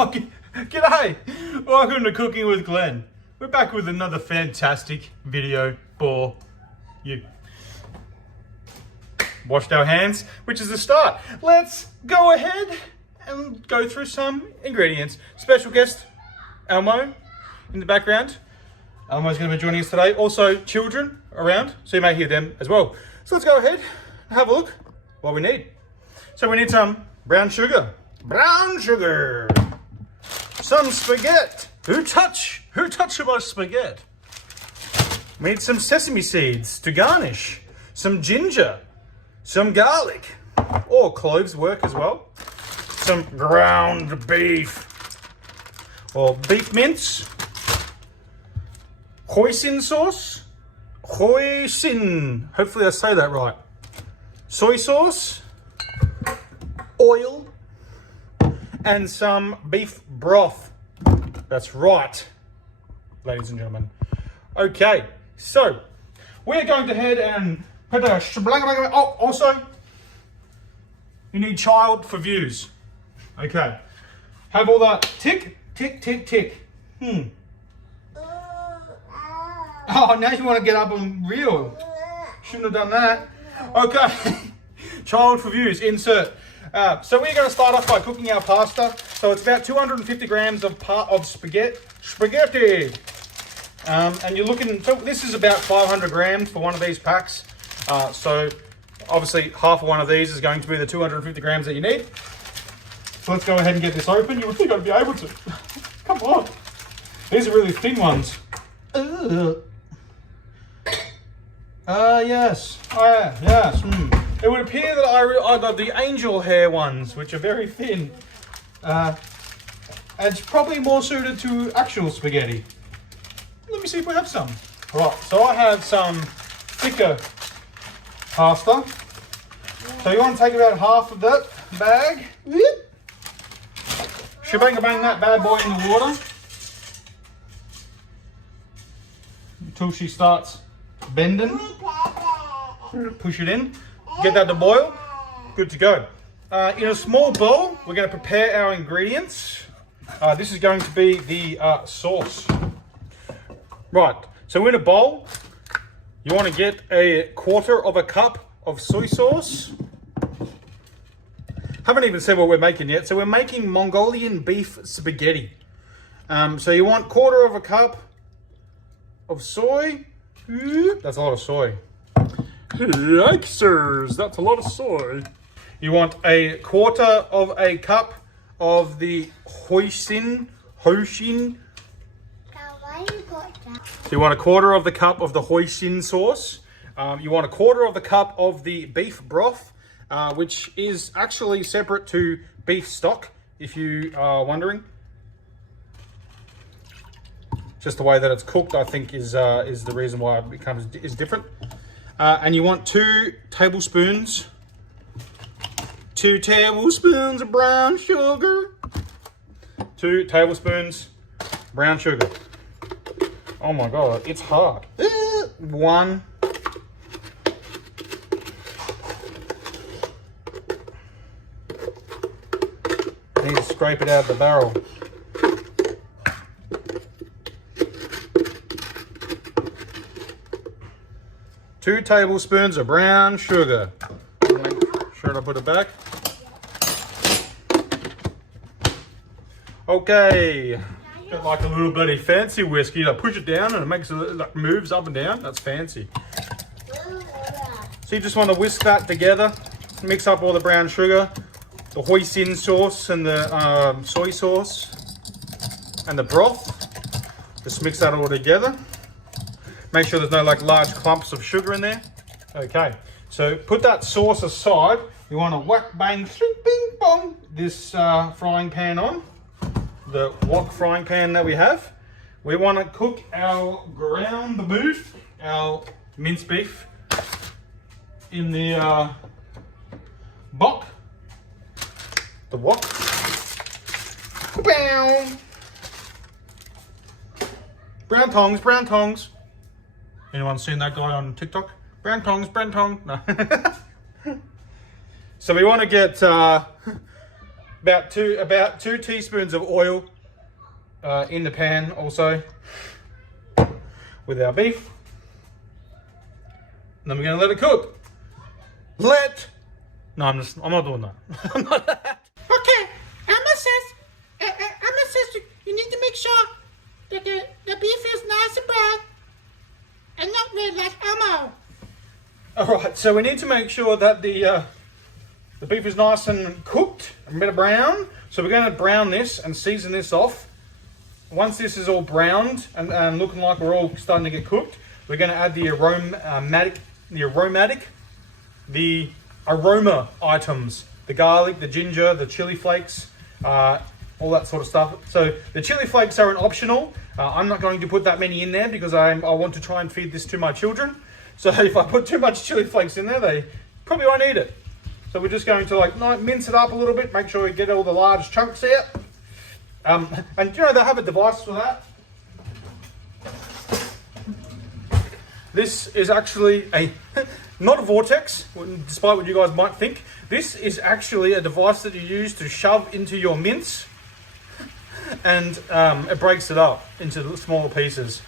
Oh, g'day! Welcome to Cooking with Glenn. We're back with another fantastic video for you. Washed our hands, which is a start. Let's go ahead and go through some ingredients. Special guest, Elmo, in the background. Elmo's going to be joining us today. Also, children around, so you may hear them as well. So let's go ahead and have a look what we need. So we need some brown sugar. Brown sugar. Some spaghetti. Who touched my spaghetti? We need some sesame seeds to garnish. Some ginger. Some garlic. Or cloves work as well. Some ground beef. Or beef mince. Hoisin sauce. Hoisin. Hopefully I say that right. Soy sauce. Oil. And some beef broth. That's right, ladies and gentlemen. Okay, so we're going to head and put a oh, also you need child for views. Okay, have all that tick, tick, tick, tick. Oh, now you want to get up and reel. Shouldn't have done that. Okay, child for views, insert. So we're going to start off by cooking our pasta. So it's about 250 grams of spaghetti. And you're looking, so this is about 500 grams for one of these packs. So obviously half of one of these is going to be the 250 grams that you need. So let's go ahead and get this open. You would think I'd be able to. Come on. These are really thin ones. Yes. Yes. It would appear that I got the angel hair ones, which are very thin. And it's probably more suited to actual spaghetti. Let me see if we have some. Right, so I have some thicker pasta. So you want to take about half of that bag. Shebang-a-bang that bad boy in the water. Until she starts bending. Push it in. Get that to boil. Good to go. In a small bowl, we're going to prepare our ingredients. This is going to be the sauce. Right, so in a bowl, you want to get a quarter of a cup of soy sauce. Haven't even said what we're making yet. So we're making Mongolian beef spaghetti. So you want quarter of a cup of soy. That's a lot of soy. Yikesers, that's a lot of soy. You want a quarter of a cup of the hoisin. So you want a quarter of the cup of the hoisin sauce. You want a quarter of the cup of the beef broth, which is actually separate to beef stock, if you are wondering. Just the way that it's cooked, I think, is the reason why it is different. And you want 2 tablespoons of brown sugar. 2 tablespoons brown sugar. Oh my God, it's hard. 1. I need to scrape it out of the barrel. 2 tablespoons of brown sugar. Make sure to put it back. Okay, got like a little bloody fancy whisk. You push it down and it makes it like moves up and down. That's fancy. So you just want to whisk that together. Mix up all the brown sugar, the hoisin sauce and the soy sauce and the broth. Just mix that all together. Make sure there's no like large clumps of sugar in there. Okay, so put that sauce aside. You want to whack bang sling bing bong this frying pan on. The wok frying pan that we have. We want to cook our ground beef, our minced beef, in the wok. The wok. Brown tongs, brown tongs. Anyone seen that guy on TikTok? Brown tongs, brown tong. No. So we want to get About two teaspoons of oil in the pan also with our beef. And then we're going to let it cook. No, I'm not doing that. Okay, Emma says you need to make sure that the beef is nice and brown and not red like Elmo. Alright, so we need to make sure that the beef is nice and cooked, a bit of brown. So we're going to brown this and season this off. Once this is all browned and looking like we're all starting to get cooked, we're going to add the aroma items. The garlic, the ginger, the chili flakes, all that sort of stuff. So the chili flakes are an optional. I'm not going to put that many in there because I want to try and feed this to my children. So if I put too much chili flakes in there, they probably won't eat it. So we're just going to like mince it up a little bit, make sure we get all the large chunks out. And you know, they have a device for that. This is actually not a vortex, despite what you guys might think. This is actually a device that you use to shove into your mince, and it breaks it up into smaller pieces.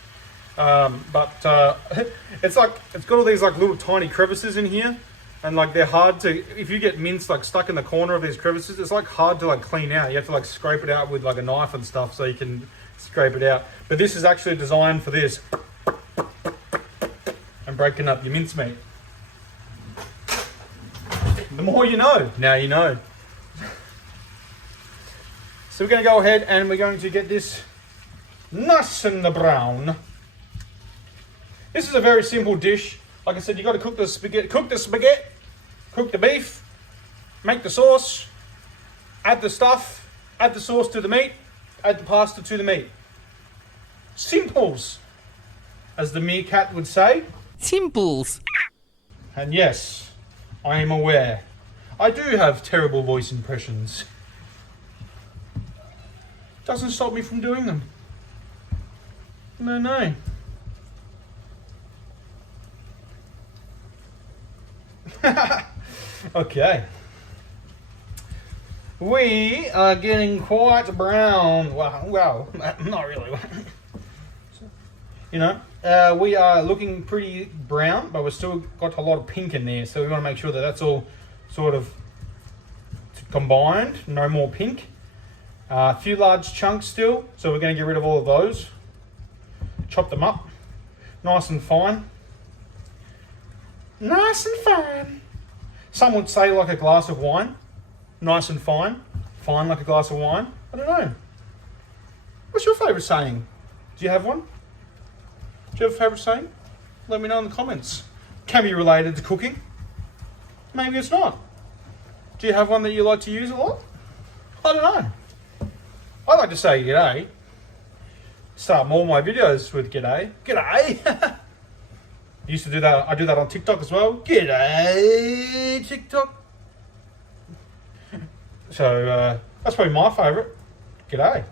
It's got all these like little tiny crevices in here, and like they're hard to, if you get mince like stuck in the corner of these crevices, it's like hard to like clean out. You have to like scrape it out with like a knife and stuff so you can scrape it out. But this is actually designed for this and breaking up your mincemeat. The more you know. Now you know. So we're going to go ahead and we're going to get this nice and brown. This is a very simple dish. Like I said, you got to cook the spaghetti, cook the beef, make the sauce, add the stuff, add the sauce to the meat, add the pasta to the meat. Simples, as the meerkat would say. Simples. And yes, I am aware. I do have terrible voice impressions. Doesn't stop me from doing them. No. Okay. We are getting quite brown. Well, not really. You know, we are looking pretty brown, but we've still got a lot of pink in there. So we want to make sure that that's all sort of combined. No more pink. A few large chunks still, so we're going to get rid of all of those. Chop them up, nice and fine. Nice and fine. Some would say like a glass of wine. Nice and fine. Fine like a glass of wine. I don't know. What's your favourite saying? Do you have one? Do you have a favourite saying? Let me know in the comments. Can be related to cooking. Maybe it's not. Do you have one that you like to use a lot? I don't know. I like to say g'day. Start more of my videos with g'day. G'day! Used to do that. I do that on TikTok as well. G'day, TikTok. So that's probably my favourite. G'day.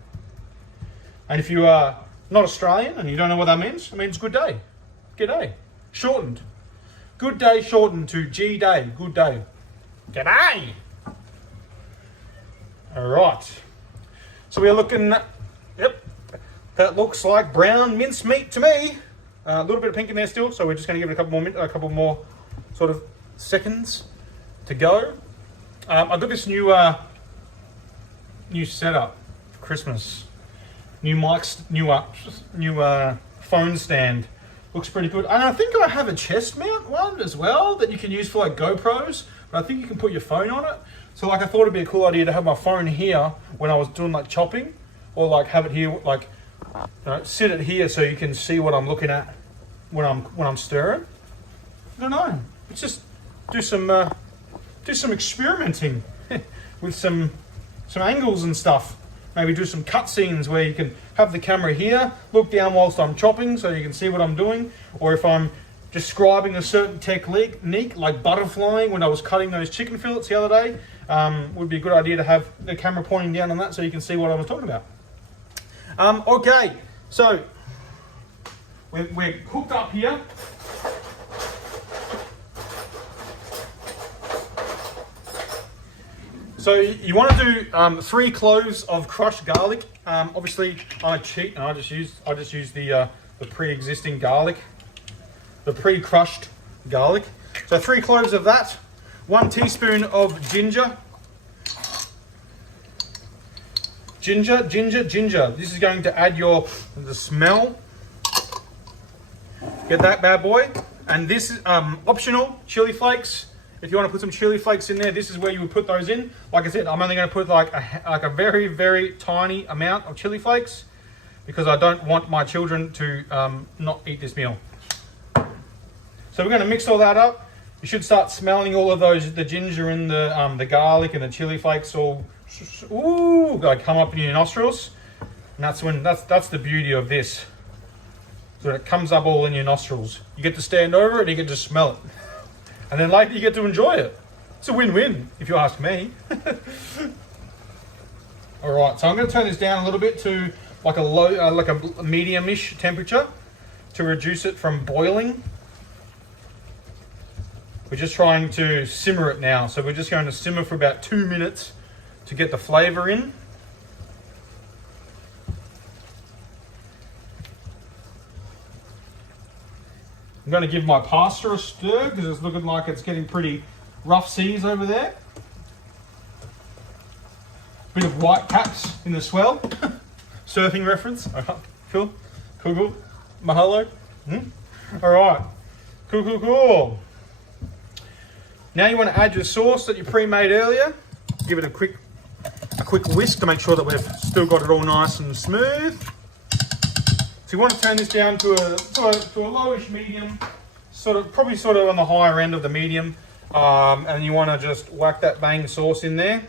And if you are not Australian and you don't know what that means, it means good day. G'day. Shortened. Good day shortened to G-day. Good day. G'day. All right. So we are looking, yep, that looks like brown mince meat to me. A little bit of pink in there still, so we're just going to give it a couple more sort of seconds to go. I got this new setup for Christmas. New mics, new phone stand. Looks pretty good. And I think I have a chest mount one as well that you can use for like GoPros, but I think you can put your phone on it. So like I thought it'd be a cool idea to have my phone here when I was doing like chopping, or like have it here, like, you know, sit it here so you can see what I'm looking at when I'm stirring. I don't know. Let's just do some experimenting with some angles and stuff. Maybe do some cut scenes where you can have the camera here, look down whilst I'm chopping so you can see what I'm doing, or if I'm describing a certain technique like butterflying when I was cutting those chicken fillets the other day, would be a good idea to have the camera pointing down on that so you can see what I was talking about. Okay, so we're hooked up here. So So you want to do 3 cloves of crushed garlic. Obviously, I cheat and I just use the pre-existing garlic, the pre-crushed garlic. So 3 cloves of that, 1 teaspoon of ginger. Ginger. This is going to add the smell. Get that bad boy. And this is optional, chili flakes. If you want to put some chili flakes in there, this is where you would put those in. Like I said, I'm only going to put like a very, very tiny amount of chili flakes because I don't want my children to not eat this meal. So we're going to mix all that up. You should start smelling all of those, the ginger and the garlic and the chili flakes all, like come up in your nostrils. And that's the beauty of this. So it comes up all in your nostrils. You get to stand over it and you get to smell it. And then later you get to enjoy it. It's a win-win, if you ask me. All right, so I'm going to turn this down a little bit to like a low, like a medium-ish temperature to reduce it from boiling. We're just trying to simmer it now. So we're just going to simmer for about 2 minutes to get the flavor in. I'm going to give my pasta a stir because it's looking like it's getting pretty rough seas over there. Bit of white caps in the swell. Surfing reference. Cool. Mahalo. All right. Cool. Now you want to add your sauce that you pre-made earlier. Give it a quick whisk to make sure that we've still got it all nice and smooth. So you want to turn this down to a lowish medium, probably on the higher end of the medium, and you want to just whack that bang sauce in there.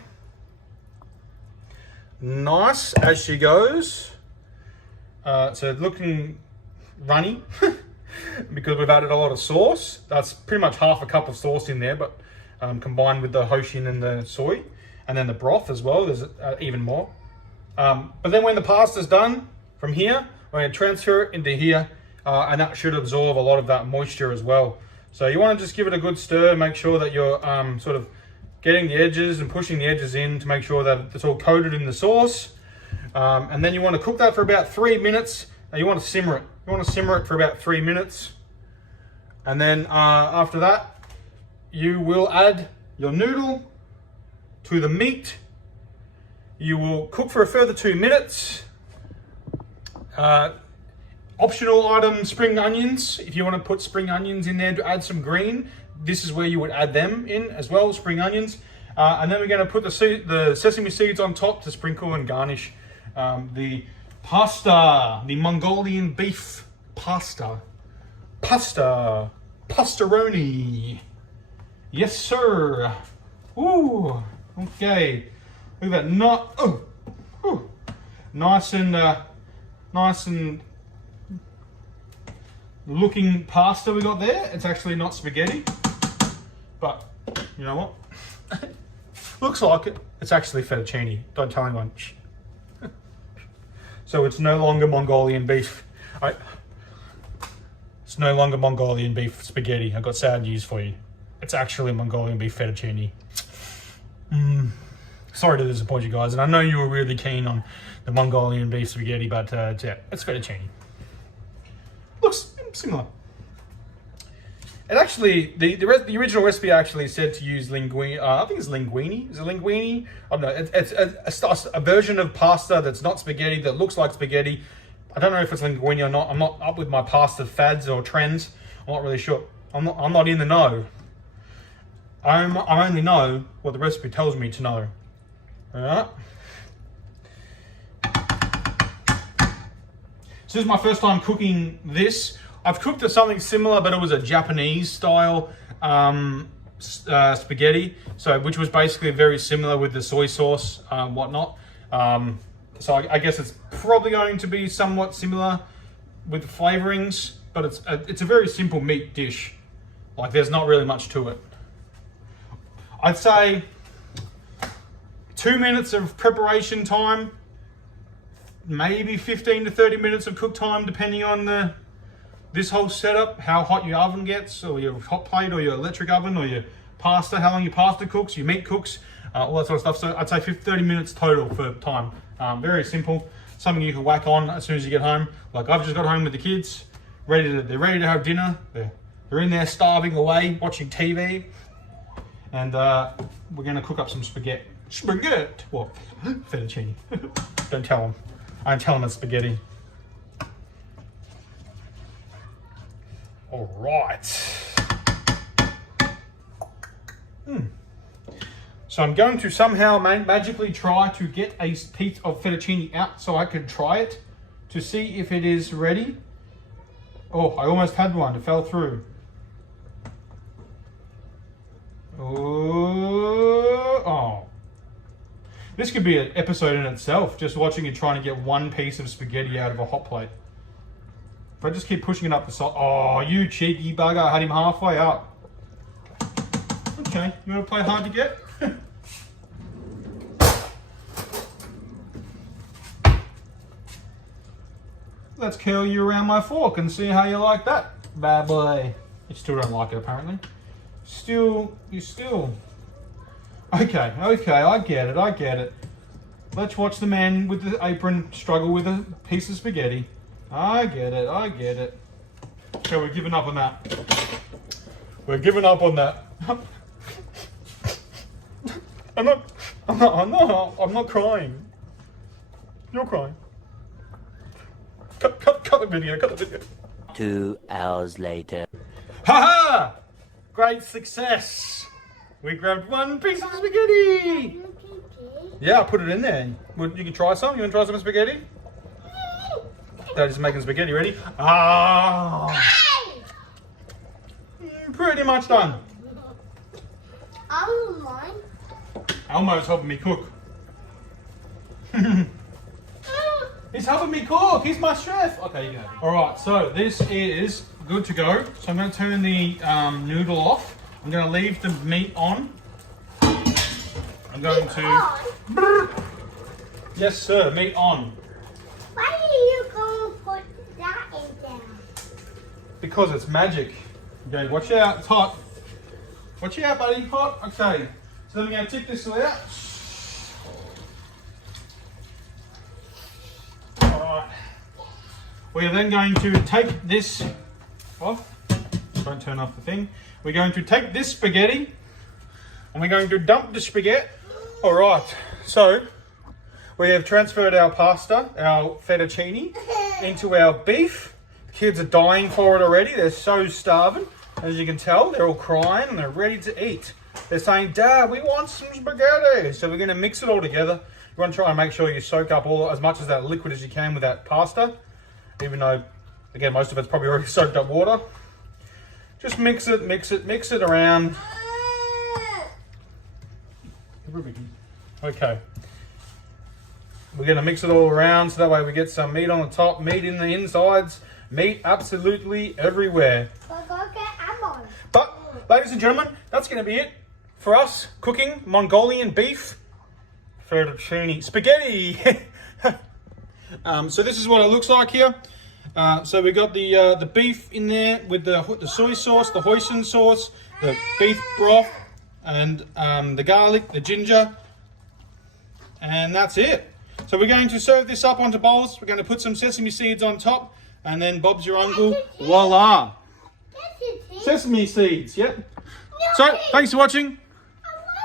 Nice as she goes. So looking runny because we've added a lot of sauce. That's pretty much half a cup of sauce in there, but combined with the hoisin and the soy, and then the broth as well. There's even more. But then when the pasta's done, from here, we're going to transfer it into here, and that should absorb a lot of that moisture as well. So you want to just give it a good stir, make sure that you're sort of getting the edges and pushing the edges in to make sure that it's all coated in the sauce. And then you want to cook that for about 3 minutes. You want to simmer it. You want to simmer it for about 3 minutes. And then after that, you will add your noodle to the meat. You will cook for a further 2 minutes. Optional item, spring onions. If you want to put spring onions in there to add some green, this is where you would add them in as well, spring onions. And then we're going to put the sesame seeds on top to sprinkle and garnish the pasta, the Mongolian beef pasta. Pastaroni. Yes, sir. Ooh, okay. Look at that. Nice and looking pasta we got there. It's actually not spaghetti, but you know what? Looks like it. It's actually fettuccine. Don't tell anyone. So it's no longer Mongolian beef. It's no longer Mongolian beef spaghetti. I've got sad news for you. It's actually Mongolian beef fettuccine. Sorry to disappoint you guys, and I know you were really keen on the Mongolian beef spaghetti, but yeah, it's fettuccine. Looks similar. It actually, the original recipe actually said to use linguine. I think it's linguine. Is it linguine? I don't know. It's a version of pasta that's not spaghetti that looks like spaghetti. I don't know if it's linguine or not. I'm not up with my pasta fads or trends. I'm not really sure. I'm not in the know. I only know what the recipe tells me to know. All right. So this is my first time cooking this. I've cooked something similar, but it was a Japanese style spaghetti, which was basically very similar with the soy sauce, whatnot. So I guess it's probably going to be somewhat similar with the flavorings, but it's a very simple meat dish. Like there's not really much to it. I'd say 2 minutes of preparation time, maybe 15 to 30 minutes of cook time, depending on this whole setup, how hot your oven gets, or your hot plate, or your electric oven, or your pasta, how long your pasta cooks, your meat cooks. all that sort of stuff. So I'd say 30 minutes total for time. Very simple. Something you can whack on as soon as you get home. Like I've just got home with the kids, they're ready to have dinner. They're in there starving away, watching TV. And we're gonna cook up some spaghetti. Spaghetti? What? Fettuccine. Don't tell them. I don't tell them it's spaghetti. All right. So I'm going to somehow magically try to get a piece of fettuccine out so I can try it to see if it is ready. Oh, I almost had one. It fell through. Oh. This could be an episode in itself, just watching it trying to get one piece of spaghetti out of a hot plate. If I just keep pushing it up the side. Oh, you cheeky bugger. I had him halfway up. Okay, you want to play hard to get? Let's curl you around my fork and see how you like that, bad boy. You still don't like it, apparently. You still. Okay, I get it. Let's watch the man with the apron struggle with a piece of spaghetti. I get it. Okay, we're giving up on that. I'm not crying. You're crying. Cut the video. 2 hours later. Ha! Great success. We grabbed one piece of spaghetti. Yeah, I put it in there. You can try some. You want to try some spaghetti? Daddy's making spaghetti. Ready? Pretty much done. Elmo's helping me cook. He's helping me cook. He's my chef. Okay, you go. All right, so this is good to go. So I'm going to turn the noodle off. I'm going to leave the meat on. I'm going to... Yes, sir, meat on. Why are you going to put that in there? Because it's magic. Okay, watch out. It's hot. Watch out, buddy. Hot. Okay. So then we're going to take this out. Alright. We are then going to take this off. Don't turn off the thing. We're going to take this spaghetti and we're going to dump the spaghetti. Alright, so we have transferred our pasta, our fettuccine, into our beef. The kids are dying for it already. They're so starving. As you can tell, they're all crying and they're ready to eat. They're saying, Dad, we want some spaghetti. So we're going to mix it all together. You want to try and make sure you soak up as much of that liquid as you can with that pasta. Even though, again, most of it's probably already soaked up water. Just mix it around. Okay. We're going to mix it all around so that way we get some meat on the top, meat in the insides, meat absolutely everywhere. But, ladies and gentlemen, that's going to be it for us cooking Mongolian beef fettuccine spaghetti. So this is what it looks like here. So we got the beef in there with the soy sauce, the hoisin sauce, the beef broth, and the garlic, the ginger, and that's it. So we're going to serve this up onto bowls. We're going to put some sesame seeds on top, and then Bob's your uncle. Voila! Sesame seeds, yep. So, thanks for watching.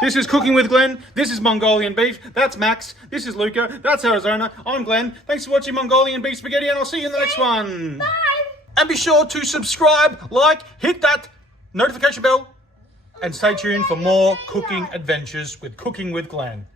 This is Cooking with Glenn. This is Mongolian beef. That's Max. This is Luca. That's Arizona. I'm Glenn. Thanks for watching Mongolian beef spaghetti, and I'll see you in the next one. Bye. And be sure to subscribe, like, hit that notification bell, and stay tuned for more cooking adventures with Cooking with Glenn.